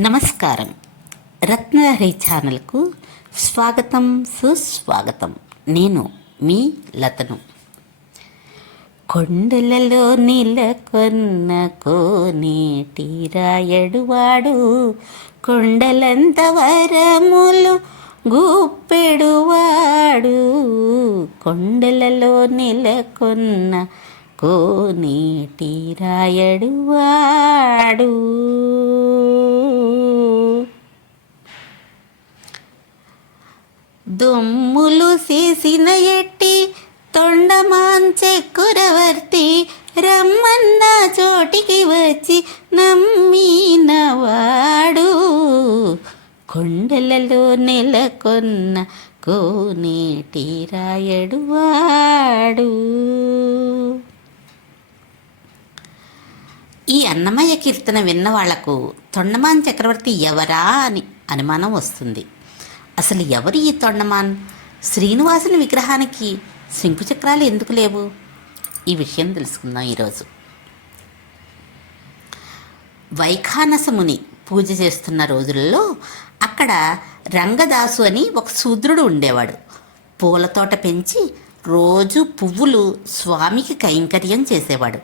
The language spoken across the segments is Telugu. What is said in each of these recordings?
నమస్కారం. రత్నహరి ఛానల్కు స్వాగతం సుస్వాగతం. నేను మీ లతను. కొండలలో నెలకొన్న కోనేటి రాయడువాడు కొండలంత వరములు గుప్పెడువాడు కొండలలో నెలకొన్న కోనేటి రాయడువాడు దొమ్ములు చేసిన ఎట్టి తొండమాంచెక్కురవర్తి రమ్మన్న చోటికి వచ్చి నమ్మినవాడు కొండలలో నెలకొన్న కోనేటి రాయడు వాడు. ఈ అన్నమయ్య కీర్తన విన్న వాళ్ళకు తొండమాన్ చక్రవర్తి ఎవరా అని అనుమానం వస్తుంది. అసలు ఎవరు ఈ తొండమాన్? శ్రీనివాసుని విగ్రహానికి శంకుచక్రాలు ఎందుకు లేవు? ఈ విషయం తెలుసుకుందాం ఈరోజు. వైఖానసముని పూజ చేస్తున్న రోజుల్లో అక్కడ రంగదాసు అని ఒక శూద్రుడు ఉండేవాడు. పూల తోట పెంచి రోజు పువ్వులు స్వామికి కైంకర్యం చేసేవాడు.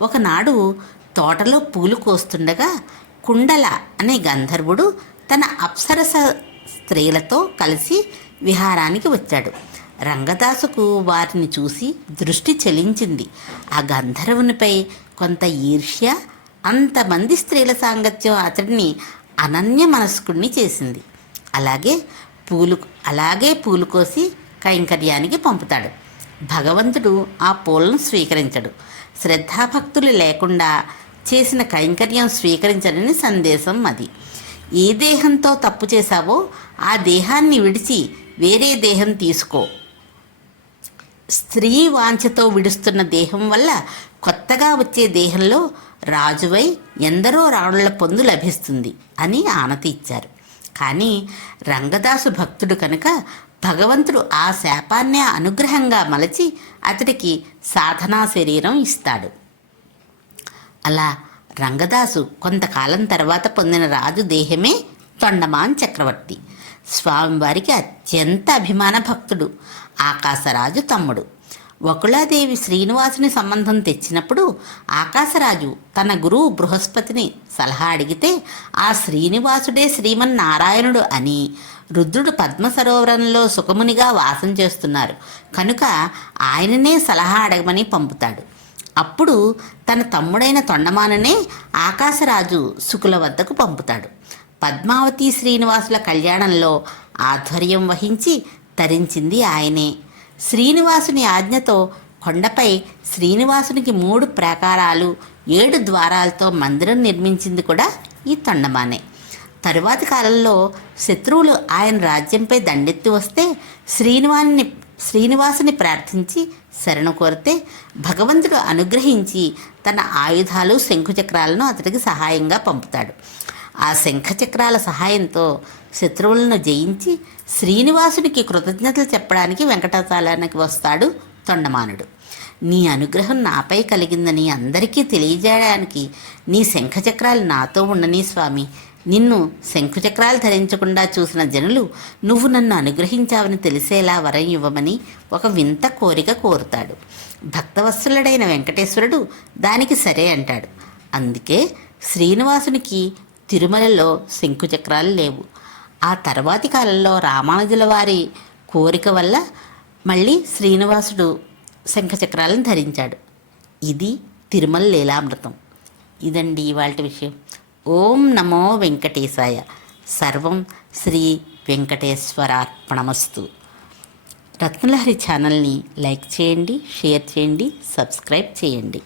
ఒకనాడు తోటలో పూలు కోస్తుండగా కుండల అనే గంధర్వుడు తన అప్సరస స్త్రీలతో కలిసి విహారానికి వచ్చాడు. రంగదాసుకు వారిని చూసి దృష్టి చెలించింది. ఆ గంధర్వునిపై కొంత ఈర్ష్య అంతమంది స్త్రీల సాంగత్యం అతడిని అనన్య మనస్కుణ్ణి చేసింది. అలాగే పూలు అలాగే పూలు కోసి కైంకర్యానికి పంపుతాడు. భగవంతుడు ఆ పూలను స్వీకరించడు. శ్రద్ధాభక్తులు లేకుండా చేసిన కైంకర్యం స్వీకరించడని సందేశం అది. ఏ దేహంతో తప్పు చేశావో ఆ దేహాన్ని విడిచి వేరే దేహం తీసుకో. స్త్రీ వాంఛతో విడుస్తున్న దేహం వల్ల కొత్తగా వచ్చే దేహంలో రాజువై ఎందరో రాణుల పొందు లభిస్తుంది అని ఆనతి ఇచ్చారు. కానీ రంగదాసు భక్తుడు కనుక భగవంతుడు ఆ శాపాన్నే అనుగ్రహంగా మలచి అతడికి సాధనా శరీరం ఇస్తాడు. అలా రంగదాసు కొంతకాలం తర్వాత పొందిన రాజు దేహమే తొండమాన్ చక్రవర్తి. స్వామివారికి అత్యంత అభిమాన భక్తుడు ఆకాశరాజు తమ్ముడు. వకుళాదేవి శ్రీనివాసుని సంబంధం తెచ్చినప్పుడు ఆకాశరాజు తన గురువు బృహస్పతిని సలహా అడిగితే ఆ శ్రీనివాసుడే శ్రీమన్నారాయణుడు అని రుద్రుడు పద్మ సరోవరంలో సుఖమునిగా వాసం చేస్తున్నారు. కనుక ఆయననే సలహా అడగమని పంపుతాడు. అప్పుడు తన తమ్ముడైన తొండమాననే ఆకాశరాజు శుకుల వద్దకు పంపుతాడు. పద్మావతి శ్రీనివాసుల కళ్యాణంలో ఆధ్వర్యం వహించి తరించింది ఆయనే. శ్రీనివాసుని ఆజ్ఞతో కొండపై శ్రీనివాసునికి మూడు ప్రాకారాలు ఏడు ద్వారాలతో మందిరం నిర్మించింది కూడా ఈ తొండమానే. తరువాతి కాలంలో శత్రువులు ఆయన రాజ్యంపై దండెత్తి వస్తే శ్రీనివాసుని శ్రీనివాసుని ప్రార్థించి శరణు కోరితే భగవంతుడు అనుగ్రహించి తన ఆయుధాలు శంఖుచక్రాలను అతడికి సహాయంగా పంపుతాడు. ఆ శంఖచక్రాల సహాయంతో శత్రువులను జయించి శ్రీనివాసునికి కృతజ్ఞతలు చెప్పడానికి వెంకటాచలానికి వస్తాడు తొండమానుడు. నీ అనుగ్రహం నాపై కలిగిందని అందరికీ తెలియజేయడానికి నీ శంఖచక్రాలు నాతో ఉండని స్వామి. నిన్ను శంఖుచక్రాలు ధరించకుండా చూసిన జనులు నువ్వు నన్ను అనుగ్రహించావని తెలిసేలా వరం ఇవ్వమని ఒక వింత కోరిక కోరుతాడు. భక్తవత్సలుడైన వెంకటేశ్వరుడు దానికి సరే అంటాడు. అందుకే శ్రీనివాసునికి తిరుమలలో శంకుచక్రాలు లేవు. ఆ తర్వాతి కాలంలో రామానుజుల వారి కోరిక వల్ల మళ్ళీ శ్రీనివాసుడు శంఖచక్రాలను ధరించాడు. ఇది తిరుమల లీలామృతం. ఇదండి ఇవాళ విషయం. ఓం నమో వెంకటేశాయ. సర్వం శ్రీ వెంకటేశ్వరార్పణమస్తు. రత్నలహరి ఛానల్ని లైక్ చేయండి షేర్ చేయండి సబ్స్క్రైబ్ చేయండి.